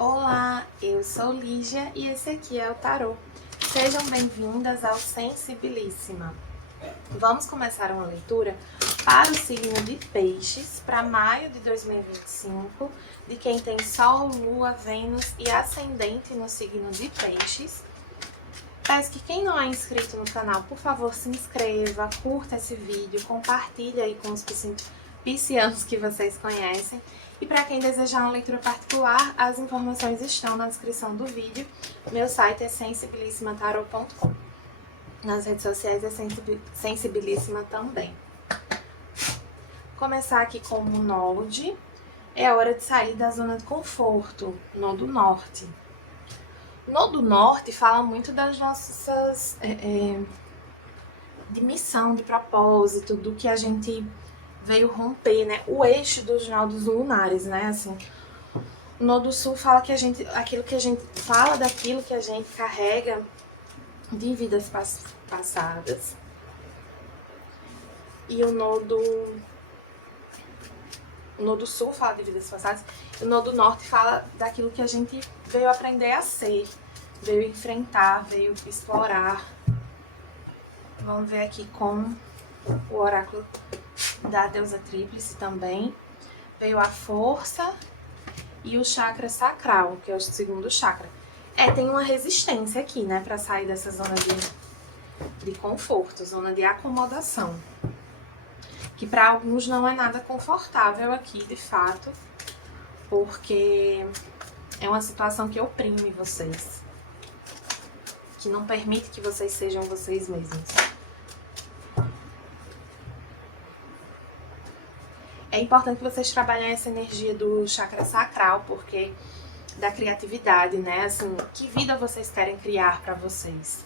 Olá, eu sou Lígia e esse aqui é o Tarô. Sejam bem-vindas ao Sensibilíssima. Vamos começar uma leitura para o signo de Peixes, para maio de 2025, de quem tem Sol, Lua, Vênus e Ascendente no signo de Peixes. Peço que quem não é inscrito no canal, por favor, se inscreva, curta esse vídeo, compartilhe aí com os piscianos que vocês conhecem. E para quem desejar uma leitura particular, as informações estão na descrição do vídeo. Meu site é sensibilissimatarot.com. Nas redes sociais é Sensibilíssima também. Começar aqui com o Node. É a hora de sair da zona de conforto, Nodo Norte. Nodo Norte fala muito das nossas... de missão, de propósito, do que a gente veio romper, né? O eixo dos nodos lunares, né? Assim, o Nodo Sul fala aquilo que a gente fala daquilo que a gente carrega de vidas passadas. E o Nodo Sul fala de vidas passadas. E o Nodo Norte fala daquilo que a gente veio aprender a ser, veio enfrentar, veio explorar. Vamos ver aqui com o oráculo da deusa tríplice também. Veio a força e o chakra sacral, que é o segundo chakra. Tem uma resistência aqui, né, para sair dessa zona de conforto, zona de acomodação. Que para alguns não é nada confortável aqui, de fato, porque é uma situação que oprime vocês, que não permite que vocês sejam vocês mesmos. É importante vocês trabalhem essa energia do chakra sacral, porque da criatividade, né? Assim, que vida vocês querem criar para vocês?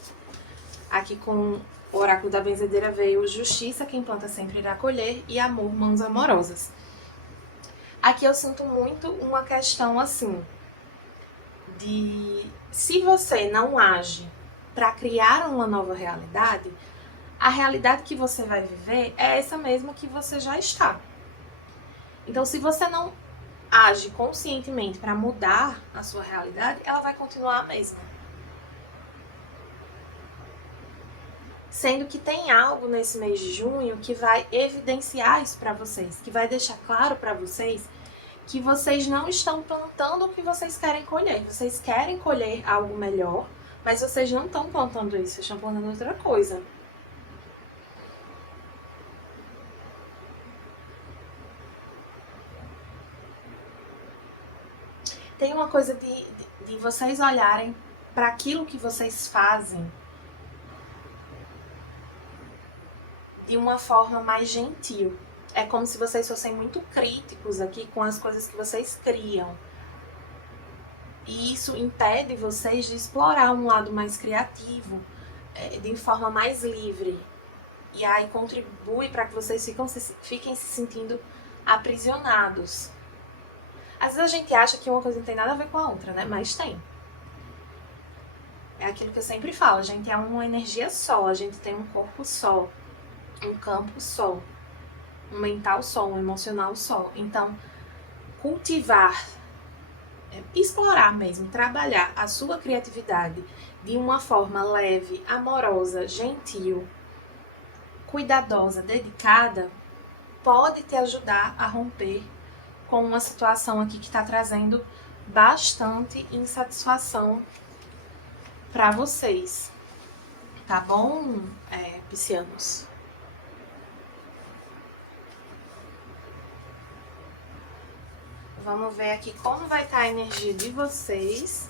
Aqui com o oráculo da benzedeira veio justiça, quem planta sempre irá colher, e amor, mãos amorosas. Aqui eu sinto muito uma questão assim, de se você não age para criar uma nova realidade, a realidade que você vai viver é essa mesma que você já está. Então, se você não age conscientemente para mudar a sua realidade, ela vai continuar a mesma. Sendo que tem algo nesse mês de junho que vai evidenciar isso para vocês, que vai deixar claro para vocês que vocês não estão plantando o que vocês querem colher. Vocês querem colher algo melhor, mas vocês não estão plantando isso, vocês estão plantando outra coisa. Tem uma coisa de vocês olharem para aquilo que vocês fazem de uma forma mais gentil. É como se vocês fossem muito críticos aqui com as coisas que vocês criam. E isso impede vocês de explorar um lado mais criativo, de forma mais livre. E aí contribui para que vocês fiquem se sentindo aprisionados. Às vezes a gente acha que uma coisa não tem nada a ver com a outra, né? Mas tem. É aquilo que eu sempre falo, a gente é uma energia só, a gente tem um corpo só, um campo só, um mental só, um emocional só. Então, cultivar, explorar mesmo, trabalhar a sua criatividade de uma forma leve, amorosa, gentil, cuidadosa, dedicada, pode te ajudar a romper com uma situação aqui que está trazendo bastante insatisfação para vocês, tá bom, piscianos? Vamos ver aqui como vai estar a energia de vocês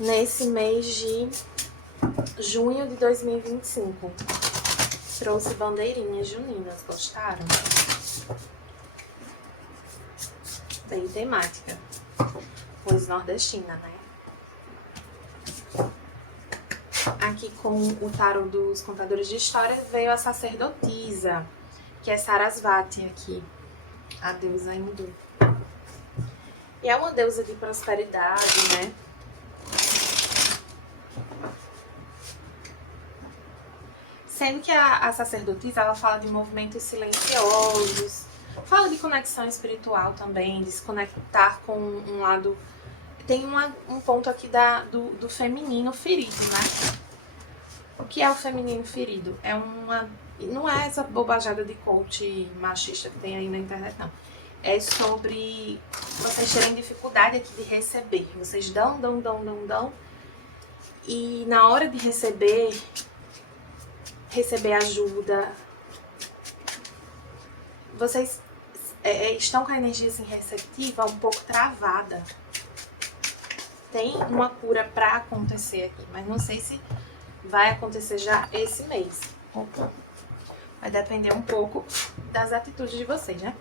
nesse mês de junho de 2025. Trouxe bandeirinhas juninas, gostaram? Bem temática, pois nordestina, né? Aqui com o tarô dos contadores de história veio a sacerdotisa, que é Sarasvati aqui, a deusa hindu. E é uma deusa de prosperidade, né? Sendo que a sacerdotisa, ela fala de movimentos silenciosos, Fala de conexão espiritual também, de se conectar com um lado... Tem um ponto aqui do feminino ferido, né? O que é o feminino ferido? Não é essa bobajada de coach machista que tem aí na internet, não. É sobre vocês terem dificuldade aqui de receber. Vocês dão. E na hora de receber ajuda, vocês estão com a energia assim, receptiva, um pouco travada. Tem uma cura pra acontecer aqui, mas não sei se vai acontecer já esse mês. Vai depender um pouco das atitudes de vocês, né?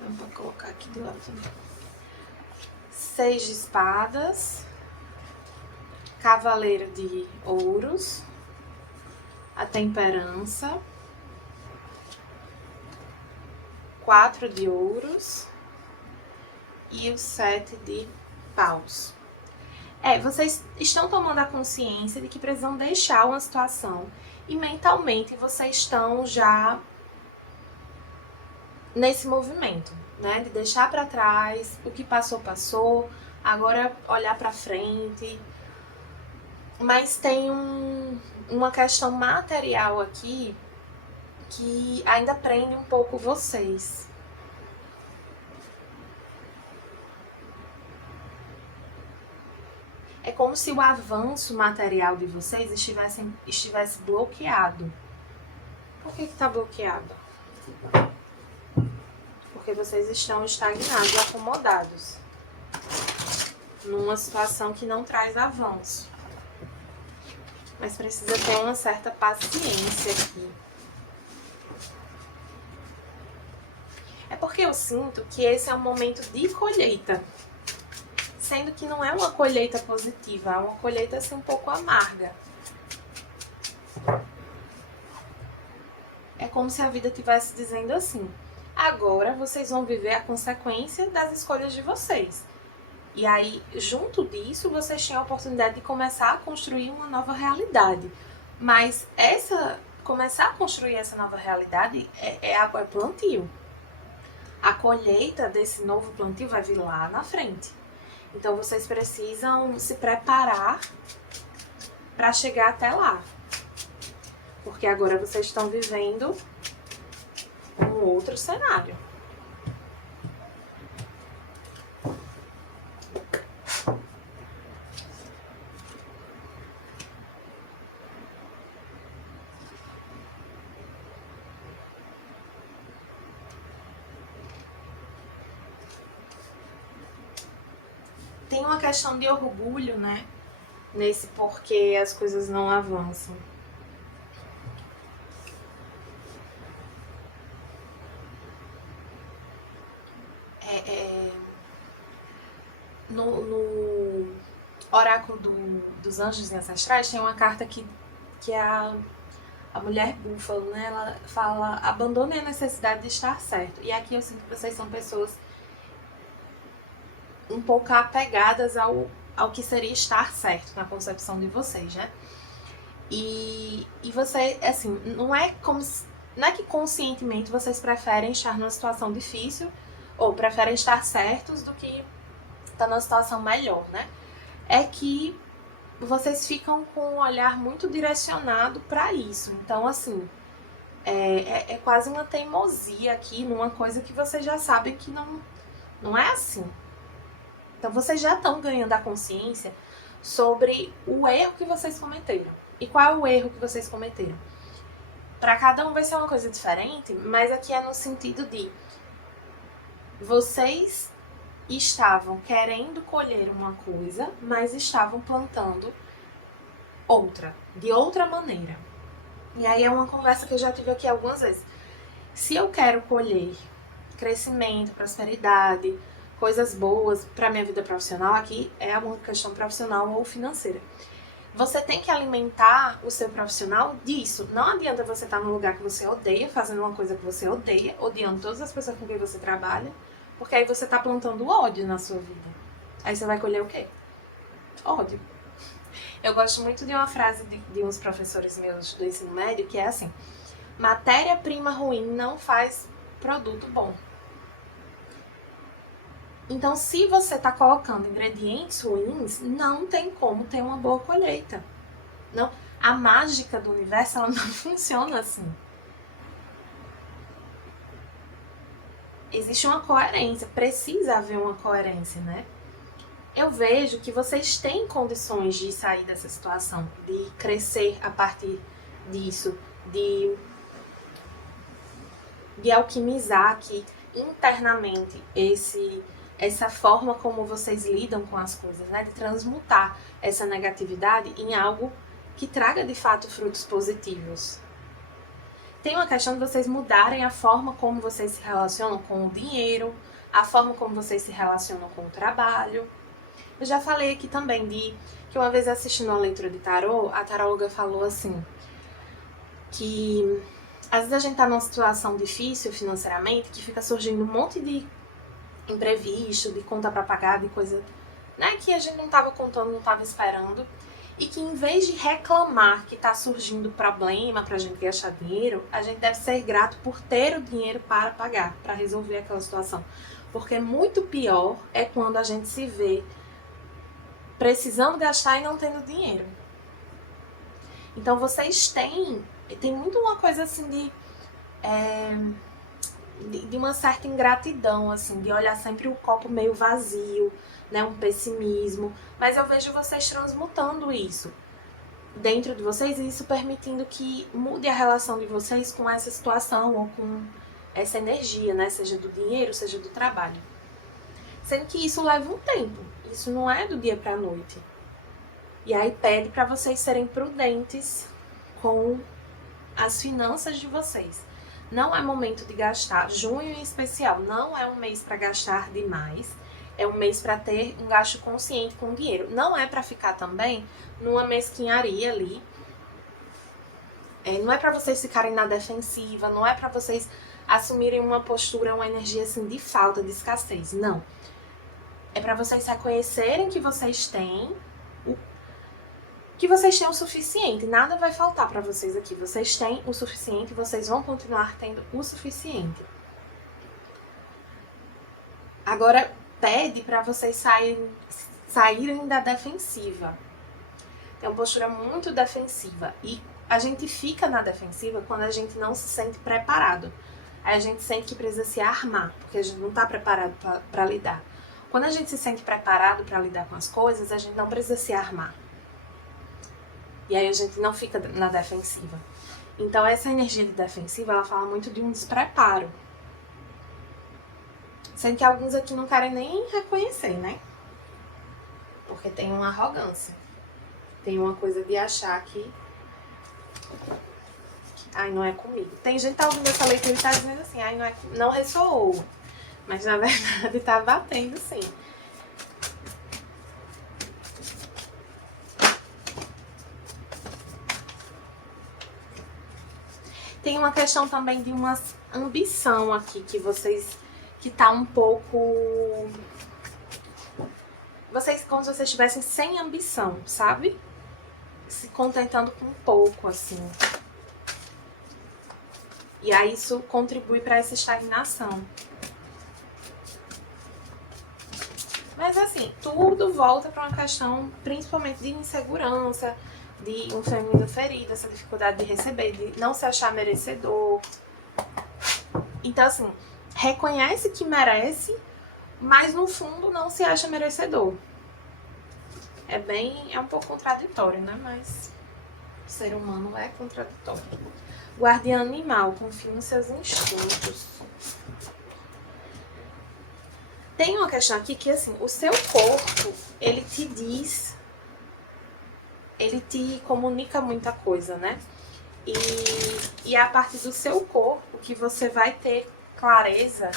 Vamos colocar aqui do lado também. 6 de espadas. Cavaleiro de ouros. A temperança. 4 de ouros. E o 7 de paus. Vocês estão tomando a consciência de que precisam deixar uma situação e mentalmente vocês estão já nesse movimento, né? De deixar para trás o que passou, agora olhar para frente. Mas tem uma questão material aqui que ainda prende um pouco vocês. É como se o avanço material de vocês estivesse bloqueado. Por que está bloqueado? Porque vocês estão estagnados, acomodados, numa situação que não traz avanço. Mas precisa ter uma certa paciência aqui. É porque eu sinto que esse é um momento de colheita. Sendo que não é uma colheita positiva, é uma colheita assim um pouco amarga. É como se a vida estivesse dizendo assim: agora vocês vão viver a consequência das escolhas de vocês. E aí, junto disso, vocês tinham a oportunidade de começar a construir uma nova realidade. Mas começar a construir essa nova realidade é plantio. A colheita desse novo plantio vai vir lá na frente. Então, vocês precisam se preparar para chegar até lá. Porque agora vocês estão vivendo um outro cenário. Tem uma questão de orgulho, né? Nesse porquê as coisas não avançam. No oráculo dos anjos e ancestrais tem uma carta que é a mulher búfalo, né? Ela fala: abandone a necessidade de estar certo. E aqui eu sinto que vocês são pessoas um pouco apegadas ao que seria estar certo na concepção de vocês, né? E você, assim, não é que conscientemente vocês preferem estar numa situação difícil ou preferem estar certos do que estar numa situação melhor, né? É que vocês ficam com um olhar muito direcionado para isso. Então, assim, é quase uma teimosia aqui numa coisa que vocês já sabem que não é assim. Então, vocês já estão ganhando a consciência sobre o erro que vocês cometeram. E qual é o erro que vocês cometeram? Para cada um vai ser uma coisa diferente, mas aqui é no sentido de vocês estavam querendo colher uma coisa, mas estavam plantando outra, de outra maneira. E aí é uma conversa que eu já tive aqui algumas vezes. Se eu quero colher crescimento, prosperidade, coisas boas para minha vida profissional, aqui é uma questão profissional ou financeira. Você tem que alimentar o seu profissional disso. Não adianta você estar num lugar que você odeia, fazendo uma coisa que você odeia, odiando todas as pessoas com quem você trabalha, porque aí você está plantando ódio na sua vida. Aí você vai colher o quê? Ódio. Eu gosto muito de uma frase de uns professores meus do ensino médio, que é assim: matéria-prima ruim não faz produto bom. Então, se você está colocando ingredientes ruins, não tem como ter uma boa colheita. Não, a mágica do universo, ela não funciona assim. Existe uma coerência, precisa haver uma coerência, né? Eu vejo que vocês têm condições de sair dessa situação, de crescer a partir disso, de alquimizar aqui internamente essa forma como vocês lidam com as coisas, né? De transmutar essa negatividade em algo que traga de fato frutos positivos. Tem uma questão de vocês mudarem a forma como vocês se relacionam com o dinheiro, a forma como vocês se relacionam com o trabalho. Eu já falei aqui também que uma vez assistindo a leitura de tarô, a taróloga falou assim, que às vezes a gente tá numa situação difícil financeiramente, que fica surgindo um monte de imprevisto, de conta pra pagar, de coisa, né, que a gente não tava contando, não tava esperando. E que em vez de reclamar que tá surgindo problema pra gente gastar dinheiro, a gente deve ser grato por ter o dinheiro para pagar, para resolver aquela situação. Porque muito pior é quando a gente se vê precisando gastar e não tendo dinheiro. Então vocês tem muito uma coisa assim de uma certa ingratidão, assim, de olhar sempre o copo meio vazio, né, um pessimismo, mas eu vejo vocês transmutando isso dentro de vocês e isso permitindo que mude a relação de vocês com essa situação ou com essa energia, né, seja do dinheiro, seja do trabalho. Sendo que isso leva um tempo, isso não é do dia pra noite. E aí pede para vocês serem prudentes com as finanças de vocês. Não é momento de gastar, junho em especial, não é um mês para gastar demais, é um mês para ter um gasto consciente com o dinheiro. Não é para ficar também numa mesquinharia ali, não é para vocês ficarem na defensiva, não é para vocês assumirem uma postura, uma energia assim de falta, de escassez, não. É para vocês reconhecerem que vocês têm o suficiente, nada vai faltar para vocês aqui. Vocês têm o suficiente, vocês vão continuar tendo o suficiente. Agora, pede para vocês saírem da defensiva. Tem uma postura muito defensiva e a gente fica na defensiva quando a gente não se sente preparado. Aí a gente sente que precisa se armar, porque a gente não está preparado para lidar. Quando a gente se sente preparado para lidar com as coisas, a gente não precisa se armar. E aí a gente não fica na defensiva. Então essa energia de defensiva, ela fala muito de um despreparo. Sendo que alguns aqui não querem nem reconhecer, né? Porque tem uma arrogância. Tem uma coisa de achar que... ai, não é comigo. Tem gente que tá ouvindo essa leitura e tá dizendo assim, ai, não ressoou. Mas na verdade tá batendo sim. Tem uma questão também de uma ambição aqui que vocês... que tá um pouco... vocês, como se vocês estivessem sem ambição, sabe? Se contentando com pouco, assim. E aí isso contribui para essa estagnação. Mas assim, tudo volta para uma questão principalmente de insegurança, de um feminino ferido, essa dificuldade de receber, de não se achar merecedor. Então assim, reconhece que merece, mas no fundo não se acha merecedor. É um pouco contraditório, né? Mas o ser humano é contraditório. Guardião animal, confia nos seus instintos. Tem uma questão aqui que, assim, o seu corpo, ele te diz, ele te comunica muita coisa, né? E é a partir do seu corpo que você vai ter clareza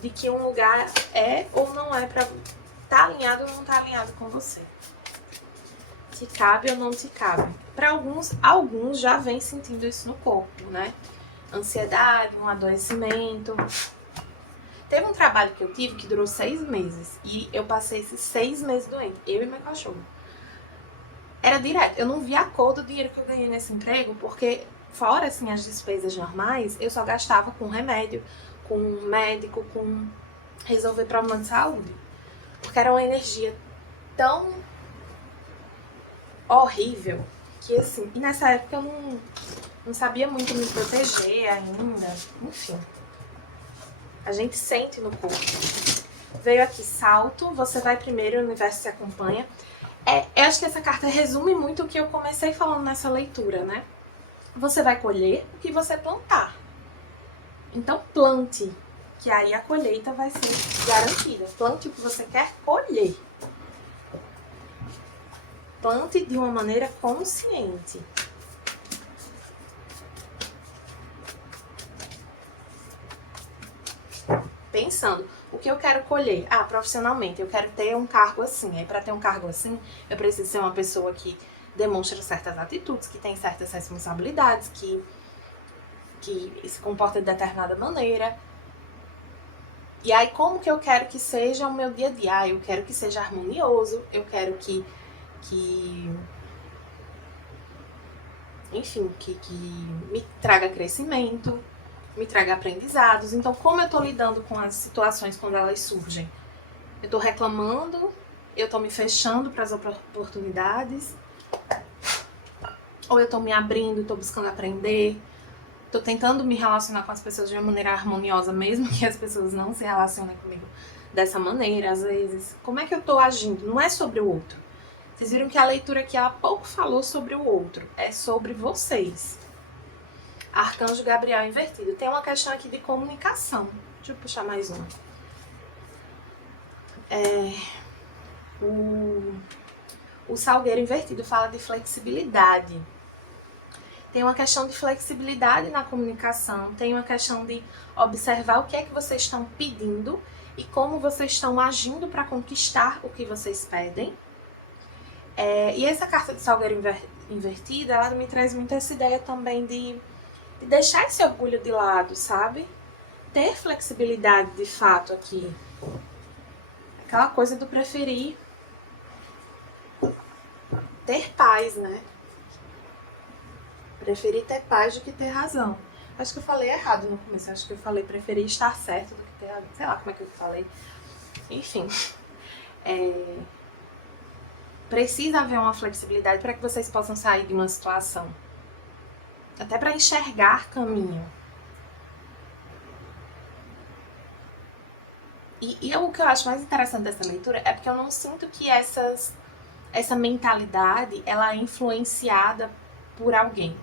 de que um lugar é ou não é pra tá alinhado ou não tá alinhado com você. Te cabe ou não te cabe. Para alguns já vem sentindo isso no corpo, né? Ansiedade, um adoecimento. Teve um trabalho que eu tive que durou 6 meses. E eu passei esses 6 meses doente. Eu e meu cachorro. Era direto. Eu não via a cor do dinheiro que eu ganhei nesse emprego. Porque, fora assim, as despesas normais, eu só gastava com remédio, com um médico, com resolver problemas de saúde. Porque era uma energia tão horrível que, assim, e nessa época eu não sabia muito me proteger ainda, enfim. A gente sente no corpo. Veio aqui salto, você vai primeiro, o universo se acompanha. Eu acho que essa carta resume muito o que eu comecei falando nessa leitura, né? Você vai colher o que você plantar. Então plante, que aí a colheita vai ser garantida. Plante o que você quer colher. Plante de uma maneira consciente. Pensando, o que eu quero colher? Profissionalmente, eu quero ter um cargo assim. Aí, para ter um cargo assim, eu preciso ser uma pessoa que demonstra certas atitudes, que tem certas responsabilidades, que se comporta de determinada maneira. E aí, como que eu quero que seja o meu dia a dia? Eu quero que seja harmonioso, eu quero que enfim, que me traga crescimento, me traga aprendizados. Então, como eu tô lidando com as situações quando elas surgem? Eu tô reclamando, eu tô me fechando para as oportunidades, ou eu tô me abrindo, tô buscando aprender, tô tentando me relacionar com as pessoas de uma maneira harmoniosa, mesmo que as pessoas não se relacionem comigo dessa maneira, às vezes. Como é que eu tô agindo? Não é sobre o outro. Vocês viram que a leitura aqui, ela pouco falou sobre o outro, é sobre vocês. Arcanjo Gabriel invertido. Tem uma questão aqui de comunicação. Deixa eu puxar mais uma. O Salgueiro invertido fala de flexibilidade. Tem uma questão de flexibilidade na comunicação. Tem uma questão de observar o que é que vocês estão pedindo e como vocês estão agindo para conquistar o que vocês pedem. E essa carta de Salgueiro invertido, ela me traz muito essa ideia também de deixar esse orgulho de lado, sabe? Ter flexibilidade de fato aqui. Aquela coisa do preferir ter paz, né? Preferir ter paz do que ter razão. Acho que eu falei errado no começo. Acho que eu falei preferir estar certo do que ter razão. Sei lá como é que eu falei. Enfim. Precisa haver uma flexibilidade para que vocês possam sair de uma situação. Até para enxergar caminho. E o que eu acho mais interessante dessa leitura é porque eu não sinto que essa mentalidade ela é influenciada por alguém.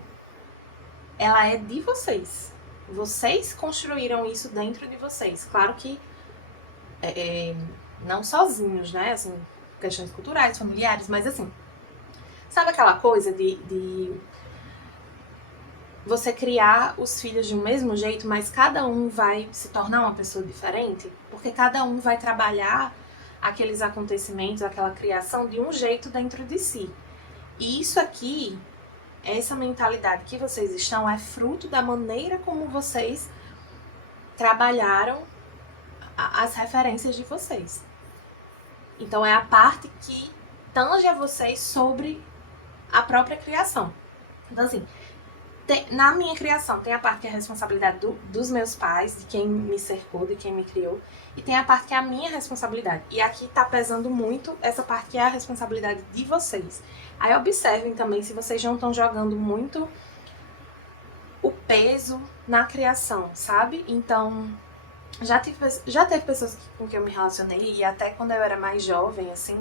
Ela é de vocês. Vocês construíram isso dentro de vocês. Claro que não sozinhos, né? Assim, questões culturais, familiares, mas assim, sabe aquela coisa de você criar os filhos de um mesmo jeito, mas cada um vai se tornar uma pessoa diferente? Porque cada um vai trabalhar aqueles acontecimentos, aquela criação de um jeito dentro de si. E isso aqui, essa mentalidade que vocês estão, é fruto da maneira como vocês trabalharam as referências de vocês. Então é a parte que tange a vocês sobre a própria criação. Então assim, na minha criação tem a parte que é a responsabilidade dos meus pais, de quem me cercou, de quem me criou, e tem a parte que é a minha responsabilidade. E aqui tá pesando muito essa parte que é a responsabilidade de vocês. Aí observem também se vocês não estão jogando muito o peso na criação, sabe? Então, já teve pessoas com quem eu me relacionei, e até quando eu era mais jovem, assim,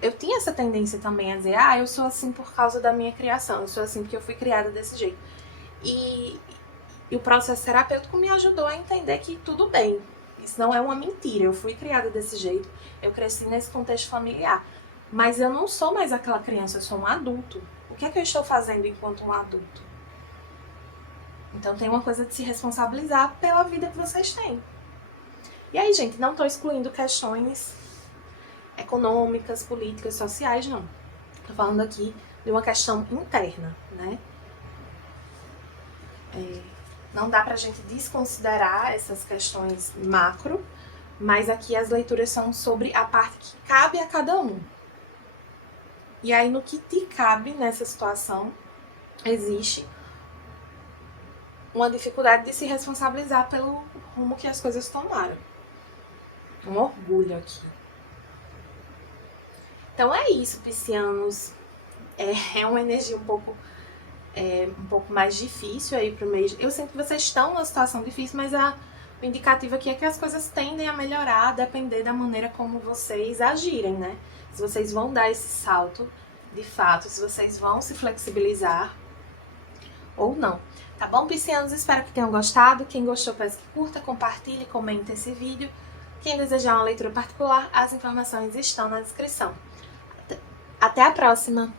eu tinha essa tendência também a dizer, eu sou assim por causa da minha criação, eu sou assim porque eu fui criada desse jeito. E o processo terapêutico me ajudou a entender que tudo bem, isso não é uma mentira, eu fui criada desse jeito, eu cresci nesse contexto familiar, mas eu não sou mais aquela criança, eu sou um adulto. O que é que eu estou fazendo enquanto um adulto? Então tem uma coisa de se responsabilizar pela vida que vocês têm. E aí, gente, não estou excluindo questões econômicas, políticas, sociais, não. Estou falando aqui de uma questão interna, né? Não dá pra gente desconsiderar essas questões macro, mas aqui as leituras são sobre a parte que cabe a cada um. E aí, no que te cabe nessa situação, existe uma dificuldade de se responsabilizar pelo rumo que as coisas tomaram. Um orgulho aqui. Então é isso, piscianos. É uma energia um pouco mais difícil aí pro mês. Eu sinto que vocês estão numa situação difícil, mas o indicativo aqui é que as coisas tendem a melhorar a depender da maneira como vocês agirem, né? Se vocês vão dar esse salto, de fato, se vocês vão se flexibilizar ou não. Tá bom, piscianos? Espero que tenham gostado. Quem gostou, peço que curta, compartilhe, comente esse vídeo. Quem desejar uma leitura particular, as informações estão na descrição. Até a próxima!